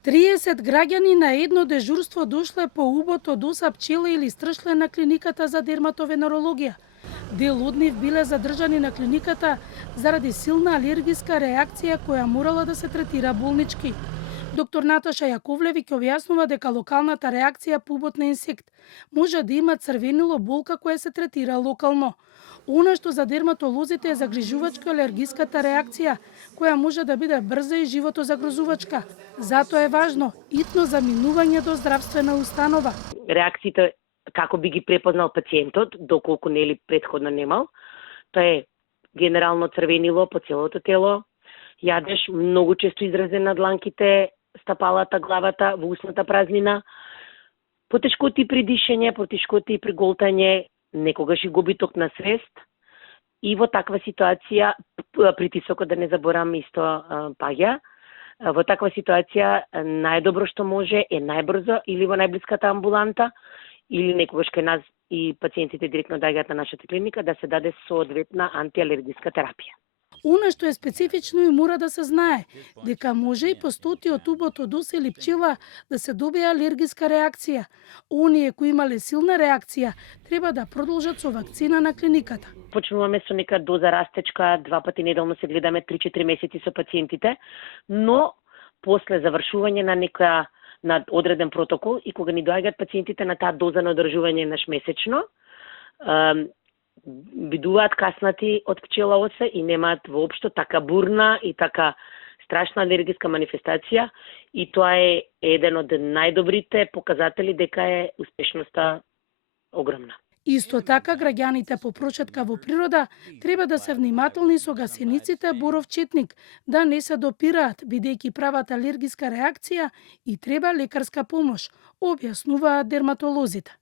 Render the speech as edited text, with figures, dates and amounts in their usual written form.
30 граѓани на едно дежурство дошле по убот од оса пчела или стршле на клиниката за дерматовенерологија. Дел од нив биле задржани на клиниката заради силна алергиска реакција која морала да се третира болнички. Доктор Наташа Јаковлевиќ објаснува дека локалната реакција по убот на инсект може да има црвенило болка која се третира локално. Она што за дерматолозите е загрижувачка алергиската реакција, која може да биде брза и животозагрозувачка. Затоа е важно итно заминување до здравствена установа. Реакциите како би ги препознал пациентот, доколку нели претходно немал, тоа е генерално црвенило по целото тело, јадеж многу често изразен на дланките, стапалата, главата, во усната празнина, потешкоти при дишење, потешкоти при голтање, некогаш и губиток на свест. И во таква ситуација, притисокот, да не заборавам, исто паѓа. Во таква ситуација најдобро што може е најбрзо или во најблиската амбуланта, или некогаш кај нас и пациентите директно доаѓаат на нашата клиника да се даде соодветна антиалергиска терапија. Она што е специфично и мора да се знае, дека може и по стотиот убот од оса или пчела да се добие алергиска реакција. Оние кои имале силна реакција треба да продолжат со вакцина на клиниката. Почнуваме со нека доза растечка, 2 пати неделно се гледаме 3-4 месеци со пациентите, но после завршување на одреден протокол и кога ни доаѓаат пациентите на таа доза на одржување месечно, бидуваат каснати од пчела оса и немаат воопшто така бурна и така страшна алергиска манифестација, и тоа е еден од најдобрите показатели дека е успешноста огромна. Исто така, граѓаните по прошетка во природа треба да се внимателни со гасениците боров четник, да не се допираат, бидејќи прават алергиска реакција и треба лекарска помош, објаснуваат дерматолозите.